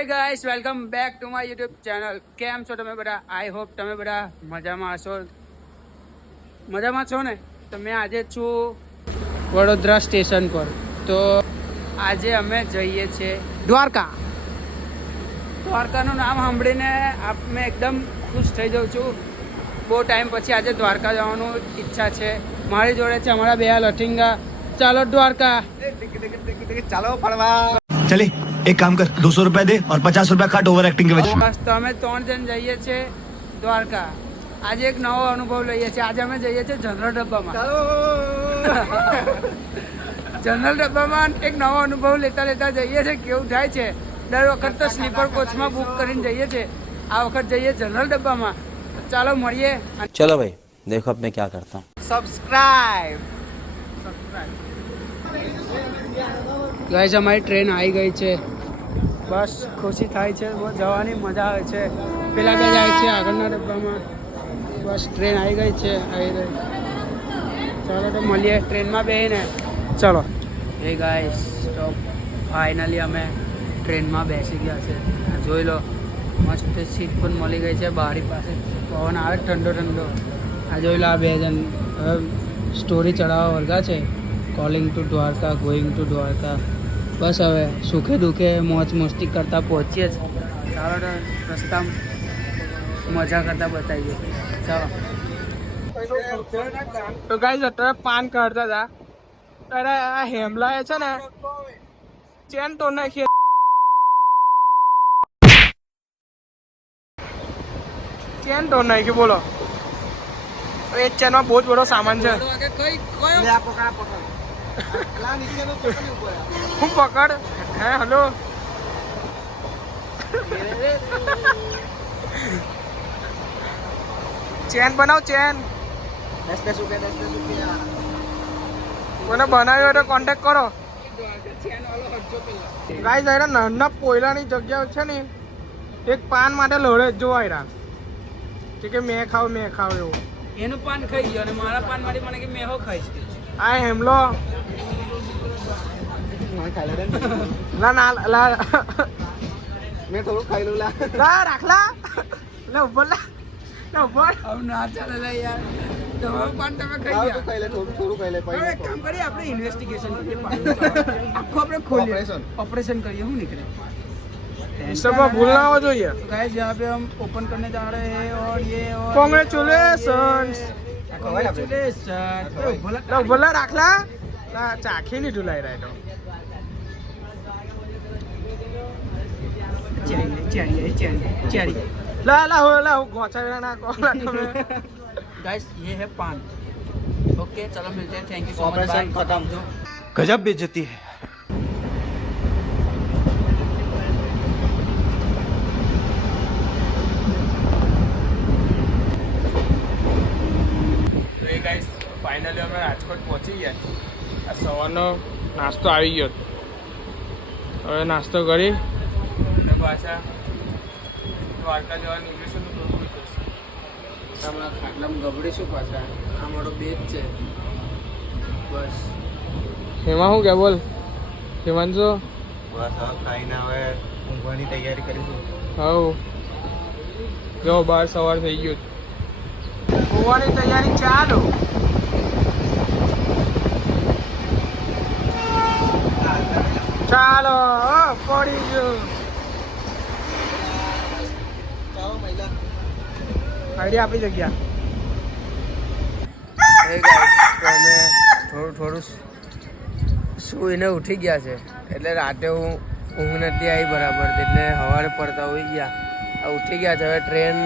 હે guys welcome back to my YouTube channel. કેમ છો તમે બધા? આઈ હોપ તમે બધા મજામાં હશો. મજામાં છો ને? તો મેં આજે છું વડોદરા સ્ટેશન પર. તો આજે અમે જઈએ છીએ દ્વારકા. દ્વારકાનું નામ સાંભળીને મેં એકદમ ખુશ થઈ જાઉં છું. બહુ ટાઈમ પછી આજે દ્વારકા જવાનું ઈચ્છા છે. મારી જોડે છે અમારા બે લઠિંગા. ચાલો દ્વારકા. ચાલો ફરવા. चले एक काम कर 200 रुपया दे और 50 रुपया काट ओवर एक्टिंग के वजह બસ તો અમે 3 જણ જઈએ છીએ દ્વારકા. આજે એક નવો અનુભવ લઈએ છીએ. આજે અમે જઈએ છીએ જનરલ ડબ્બામાં. જનરલ ડબ્બામાં એક નવો અનુભવ લેતા લેતા જઈએ છીએ. કેવું થાય છે? દર વખત તો સ્લીપર કોચમાં બુક કરીને જઈએ છીએ. આ વખત જઈએ જનરલ ડબ્બામાં. ચાલો મળીએ. चलो भाई देखो अब मैं क्या करता हूँ. सब्सक्राइब. ગાઈસ અમારી ટ્રેન આવી ગઈ છે. બસ ખુશી થાય છે. બહુ જવાની મજા આવે છે. પેલા બે જાય છે આગળના ડબ્બામાં. બસ ટ્રેન આવી ગઈ છે. આવી ગઈ. ચાલો તો મળીએ ટ્રેનમાં બેસીને. ચલો. હે ગાઈસ તો ફાઇનલી અમે ટ્રેનમાં બેસી ગયા છે. જોઈ લો મસ્ત સીટ પણ મળી ગઈ છે બારી પાસે. પવન આવે ઠંડો ઠંડો. આ જોઈ લો આ બે જણ હવે સ્ટોરી ચડાવવા વર્ગા છે. Calling to Dwarka, going to Dwarka. બસ હવે સુખે દુઃખે મોજ મસ્તી કરતા પહોંચીએ જ. ચાલો તો રસ્તા મજા કરતા બતાવીએ. ચાલો. તો ગાઈસ અત્યારે પાન કાઢતા હતા ત્યારે આ હેમલા છે ને ચેન તો નાખી ચેન તો નાખી. બોલો એ ચેનમાં બહુ જ બધો સામાન છે. હું પકડ. હે હલો ચેન બનાવ ચેન. કોને બનાવ્યો હોય તો કોન્ટેક્ટ કરો. ગાઈસ આયરા નાના પોયલાની જગ્યા છે ને એક પાન માટે લડે જ જો આયરા કે મેં ખાવ એવું. એનું પાન ખાઈ ગયો અને મારા પાન માટે મને કે મેં હો ખાઈશ. આ હેમલો લા ના લા मैं थोड़ा खाई लूँ ला. લા રાખલા લે ઉપર લા ઉપર. હવે ના ચાલે લે યાર. તમારું પાન તમે ખાઈ ગયા. खाई ले थोड़ा खाई ले. હવે એક કામ કરીએ આપણે ઇન્વેસ્ટિગેશન કરીએ. આખો આપણે ખોલીએ ऑपरेशन કરીએ. શું નીકળે इसमें भूलना हो જોઈએ. गाइस यहाँ पे हम ओपन करने जा रहे हैं और ये और કોંગ્રેચ્યુલેશન્સ. कांग्रेचुलेशन. बोला રાખલા લા ચાખી ની ઢુલાઈ રહ્યો તો चेरी ला ला हो ला गोचा ना कोला તમે. गाइस ये है पान. ओके चलो मिलते हैं. Thank you so much. Operation खत्म. गजब बेइज्जती है. ગાઈસ ફાઇનલી અમે રાજકોટ પહોંચી ગયા. આ સવારનો નાસ્તો આવી ગયો. હવે નાસ્તો કરી અને પાછા દ્વારકા જવા નીકળીશું. તો થોડું થશે હમણાં ખાટલામાં ગબડીશું પાછા. આ મારો બેજ છે. બસ એમાં શું કે બોલ હિમાંશુ? બસ હવે ખાઈને હવે ઊંઘવાની તૈયારી કરીશું. હવ જો બાર સવાર થઈ ગયું. હોવાની તૈયારી ચાલો. ચાલો પડી ગયો. આઈડિયા આપણી જગ્યા. અમે થોડું સૂઈને ઉઠી ગયા છે. એટલે રાતે ઊંઘ નથી આવી બરાબર. એટલે સવારે પડતા હોઈ ગયા. ઉઠી ગયા છે. હવે ટ્રેન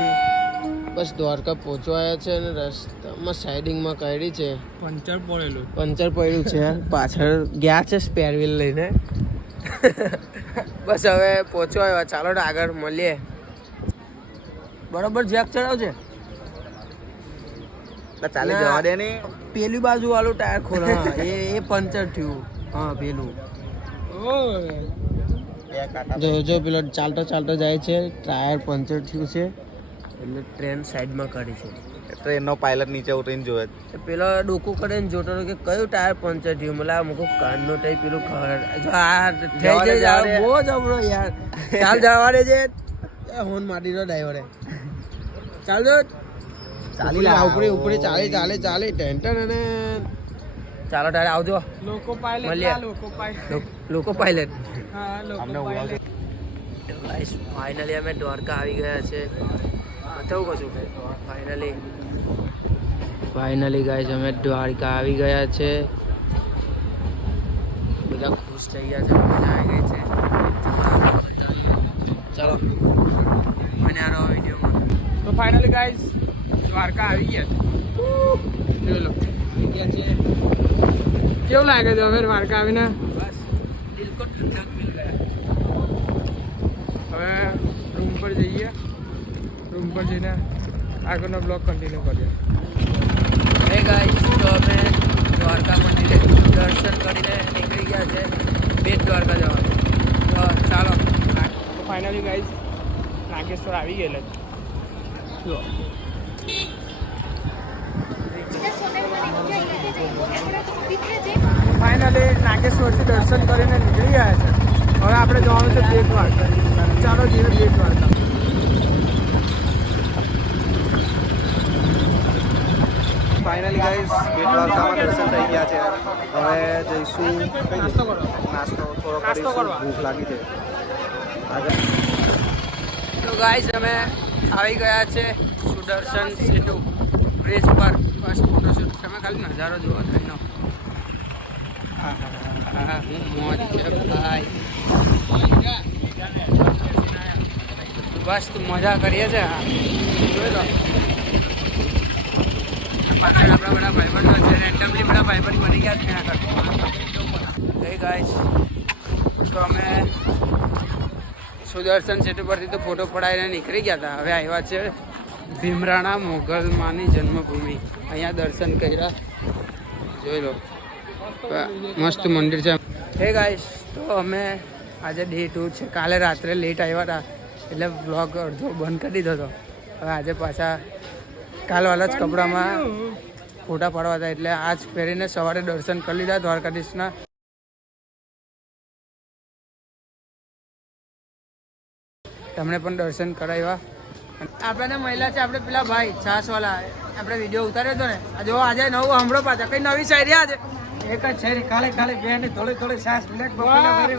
બસ દ્વારકા પહોંચવાયા છે અને રસ્તામાં સાઇડિંગમાં કાઢી છે. પંચર પડેલું પડ્યું છે. પાછળ ગયા છે સ્પેર વ્હીલ લઈને. બસ હવે પહોંચવા આવ્યા. ચાલો ને આગળ મળીએ. બરોબર જેક ચડાવજે. ચાલે જવા દે ને. પેલી બાજુ વાળું ટાયર ખોલ. હા એ પંચર થયું. હા પેલું જો પેલો ચાલતો જાય છે. ટાયર પંચર થયું છે એટલે ટ્રેન સાઈડમાં કાઢી છે. ટ્રેનનો પાયલટ નીચે ઉતરીને જોવે પેલો ડોકું કરીને જોતો હતો કે કયું ટાયર પંચર થયું મને મૂકો કાનનો ટાઈપ પેલું થઈ જાય બહુ જબરો યાર ચાલ જવા દે છે હોન મારી દો ડ્રાઈવરે ચાલ જો ઉપરે ઉપરે ચાલે ચાલે ચાલે ટેન્શન અને ચાલો તારે આવજો લોકો પાયલટ મળીએ. લોકો પાયલટ હા લોકો પાયલટ ફાઇનલી અમે દ્વારકા આવી ગયા છે બતાવું કશું ફાઇનલી ગાઈસ અમે દ્વારકા આવી ગયા છે બધા ખુશ થઈ ગયા છે મજા આવી ગઈ છે ચાલો મને આનો વિડીયોમાં તો ફાઇનલી ગાઈઝ દ્વારકા આવી ગયા જોઈ લો કેવું લાગે છે હવે દ્વારકા આવીને બસ દિલ કો ઠંડક મિલ ગયા હવે રૂમ પર જઈએ રૂમ પર જઈને આગળનો બ્લોગ કન્ટિન્યુ કરીએ હે ગાઈસ તો અમે દ્વારકા મંદિરે દર્શન કરીને નીકળી ગયા છે બેટ દ્વારકા જવાનું તો ચાલો તો ફાઇનલી ગાઈઝ નાગેશ્વર આવી ગયેલા જો ફાઇનલી નાગેશ્વરથી દર્શન કરીને નીકળી ગયા છે હવે આપણે જવાનું છે બેટ દ્વારકા ચાલો જઈએ બેટ દ્વારકા ફાઇનલી ગાઈસ બેટ દ્વારકામાં દર્શન થઈ ગયા છે હવે જઈશું નાસ્તો કરો નાસ્તો થોડો નાસ્તો કરીશું કરવા. ભૂખ લાગી છે આગળ તો ગાઈસ અમે આવી ગયા છે સુદર્શન સેતુ બ્રિજ પર બસ ફોટોશૂટ તમે ખાલી નજારો જુઓ થઈનો મોજ છે ભાઈ બસ મજા કરીએ છે જોઈ લો પાછળ આપણા બધા ભાઈબંધો છે રેન્ડમલી બધા ભાઈબંધ બની ગયા છે ત્યાં આગળ ગાઈસ તો અમે સુદર્શન સેતુ પરથી તો ફોટો પડાવીને નીકળી ગયા હતા હવે આવ્યા છે ભીમરાણા મોગલમાની જન્મભૂમિ અહીંયા દર્શન કર્યા જોઈ લો મસ્ત મંદિર છે હે ગાઈસ તો અમે આજે ડે 2 છે કાલે રાત્રે લેટ આવ્યા હતા એટલે બ્લોગ અડધો બંધ કરી દીધો હતો હવે આજે પાછા કાલવાળા જ કપડામાં ફોટા પાડવા હતા એટલે આજ પહેરીને સવારે દર્શન કરી લીધા દ્વારકાધીશના તમને પણ દર્શન કરાવ્યા આપણે મહિલા છે આપણે પેલા ભાઈ છાસવાલા આપણે વિડીયો ઉતાર્યો હતો ને જો આજે નવું સાંભળો પાછા કઈ નવી શાયરી આજે એક જ શાયરી કાલે કાલે બે ને થોડી થોડી સાસ બ્લેક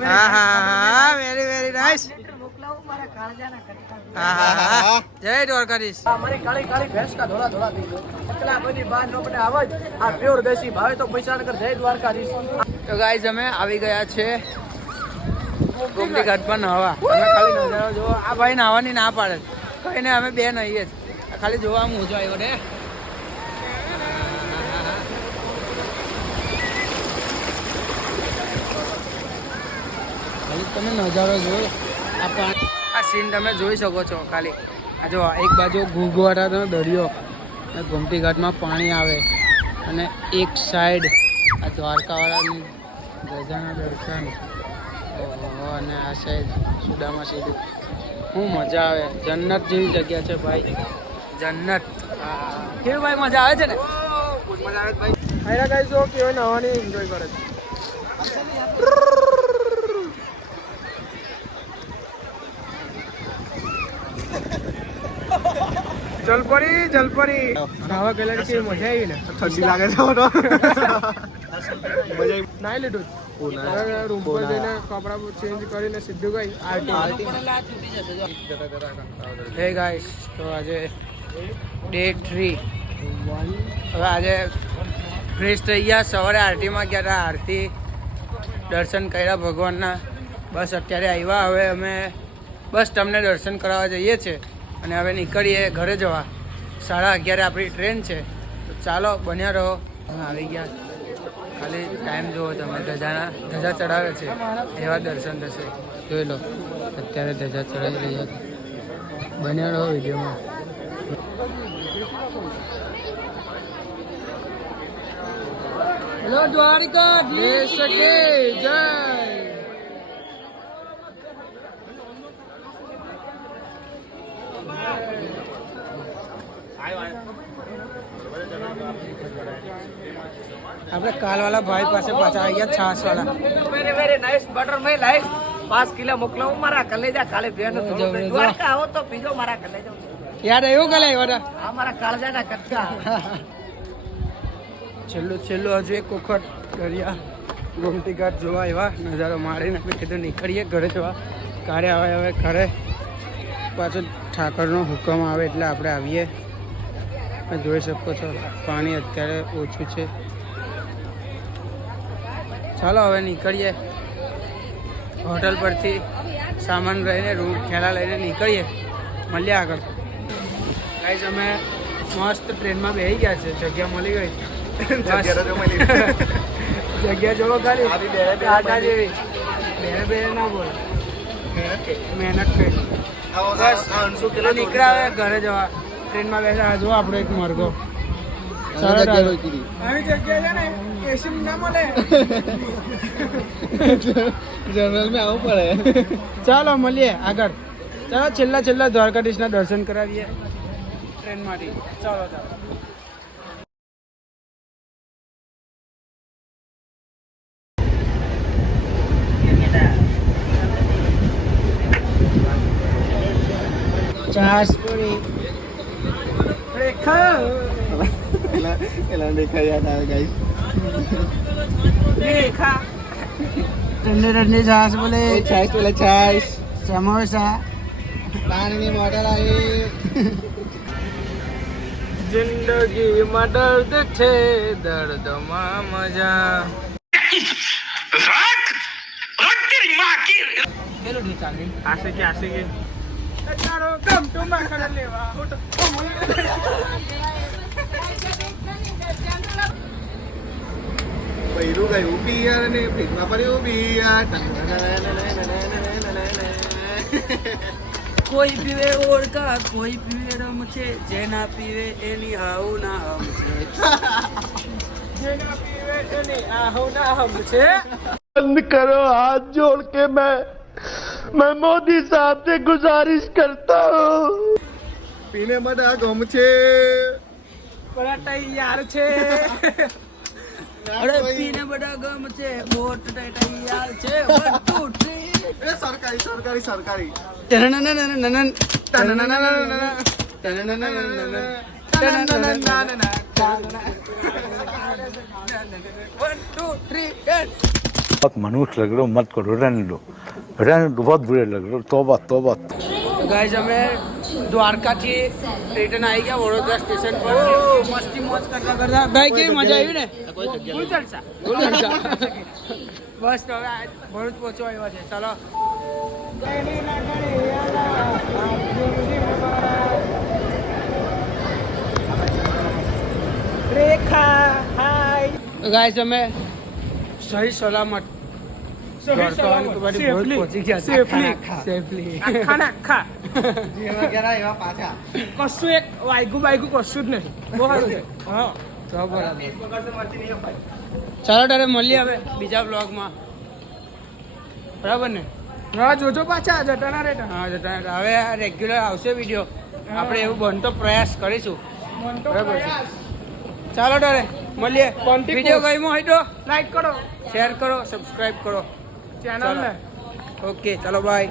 હા વેરી વેરી નાઈસ જય દ્વારકાધીશ અમારી કાળી કાળી ભેંસ કા ધોળા ધોળા થઈ ગયો એટલા બધી બાર નો બને આવાજ આ પ્યોર દેશી ભાવે તો પૈસા નગર જય દ્વારકાધીશ તો ગાઈઝ અમે આવી ગયા છે ગોમતી ઘાટ પર નહાવા તમે ખાલી નજારો જુઓ આ ભાઈ નાહવાની ના પાડે કઈ ને અમે બે નહીએ જ ખાલી જોવા મોજો આવ્યો ને ખાલી તમે નજારો જોયો આ સીન તમે જોઈ શકો છો ખાલી આ જો એક બાજુ ઘૂઘવાટાનો દરિયો અને ગોમતી ઘાટમાં પાણી આવે અને એક સાઈડ આ દ્વારકાવાળાની ધજાના દર્શન અને આ સાઈડ સુદામા સીધું શું મજા આવે જન્નત જેવી જગ્યા છે ભાઈ જન્નત કેવું ભાઈ મજા આવે છે ને મજા આવે ભાઈ આયરા ગાઈસ જો કેવો નવાની એન્જોય કરે છે જલપરી જલપરી ખાવા ગયેલા કેવી મજા આવી ને ઠંડી લાગે છે તો નાઈ લીધું હવે રૂમ પર જઈને કપડા ચેન્જ કરીને સીધું ગઈ આરટી હે ગાઈસ તો આજે ડે 3 હવે આજે ફ્રેશ થઈ ગયા સવારે આરતીમાં ગયા હતા આરતી દર્શન કર્યા ભગવાનના બસ અત્યારે આવ્યા હવે અમે બસ તમને દર્શન કરાવવા જઈએ છીએ અને હવે નીકળીએ ઘરે જવા 11:30 આપણી ટ્રેન છે તો ચાલો બન્યા રહો આવી ગયા ખાલી ટાઈમ જુઓ તમે ધજા ચડાવે છે એવા દર્શન થશે જોઈ લો અત્યારે ધજા ચડાવી રહ્યા છે બન્યા રહો વિડીયોમાં હેલો દ્વારિકા જય શકે જય કાલ વાળા ભાઈ પાસે પાછા આવી ગયા છાસ વાળા. વેરી વેરી નાઇસ બટર મેં લાઈસ 5 કિલો મોકલાવું મારા કલેજા કાલે બેન થોડું દ્વારકા આવો તો પીજો મારા કલેજા યાર એવું કલે આવ્યા આ મારા કાળજાના કટકા. છેલ્લું હજુ એક વખત દરિયા ગોમતી ઘાટ જોવા આવ્યા નજારો મારીને આપણે કીધું નીકળીએ ઘરે જવા. કારે આવે હવે ઘરે પાછો ઠાકરનો હુકમ આવે એટલે આપણે આવીએ. જોઈ શકો છો પાણી અત્યારે ઓછું છે. ચાલો હવે નીકળીએ હોટલ પરથી સામાન લઈને રૂમ ઠેલા લઈને નીકળીએ. મળીએ આગળ. ગાઈસ અમે મસ્ત ટ્રેનમાં બેસી ગયા છે. જગ્યા મળી ગઈ. જગ્યા જોવો ખાલી આટા જેવી. બે ના બોલ મહેનત કરી બસ નીકળ્યા હવે ઘરે જવા. ટ્રેનમાં બેસા જો આપણો એક મરઘો આવી જગ્યા છે ને એસી ના મળે. જનરલ में આવું પડે. ચાલો મળીએ આગળ. ચાલો છેલ્લા દ્વારકાધીશના દર્શન કરાવીએ ટ્રેનમાંથી. ચાલો. ચાસ પૂરી રેખા એલા દેખા યાદ આવે ગાઈસ. રેખા ઠંડી છાસ બોલે છાઈસ પેલા છાઈસ સમોસા પાણીની બોટલ આવી. જિંદગીમાં દર્દ છે દર્દમાં મજા. કેટલું ડી ચાલે આશે કે ચાલો કમ ટુ માખણ લેવા. પૈરું ગયું બિયર ને ફ્રીજમાં પડ્યું બિયર. કોઈ પીવે ઓળકા કોઈ પીવે રમ છે. જેના પીવે એની હાઉ ના હમ છે. જેના પીવે એની આહો ના હમ છે. बंद करो हाथ जोड़ के मैं मोदी साहब से गुजारिश करता हूँ. પીને બધા ગમ છે. બડા તૈયાર છે. અરે પીને બધા ગમ છે. બોટ તૈયાર છે. 1 2 3 એ સરકારી बहुत मनुष्य लग रहे हो, मत करो, रहने दो बहुत बुरे लग रहे हो. तौबा. ગાઈઝ અમે દ્વારકાથી રિટર્ન આવી ગયા વડોદરા સ્ટેશન પર. મસ્તી મોજ કરતા ભાઈ કેવી મજા આવી ને? ફૂલ જલસા. બસ તો હવે ભરૂચ પહોંચવા આવ્યા છે. ચાલો રેખા હાય. ગાઈઝ અમે સહી સલામત પહોંચી ગયા સેફલી. પાછા કશું એક વાયગું કશું જ નહીં. બહુ સારું છે. હા તો બરાબર. ચાલો તારે મળીએ હવે બીજા બ્લોગમાં. બરાબર ને? હા જોજો પાછા જતા ના રહેતા. હા જતા હવે રેગ્યુલર આવશે વિડીયો. આપણે એવું બનતો પ્રયાસ કરીશું. બરાબર છે. ચાલો તારે મળીએ. વિડીયો ગમ્યો હોય તો લાઈક કરો શેર કરો સબસ્ક્રાઇબ કરો ચેનલ ને. ઓકે ચાલો બાય.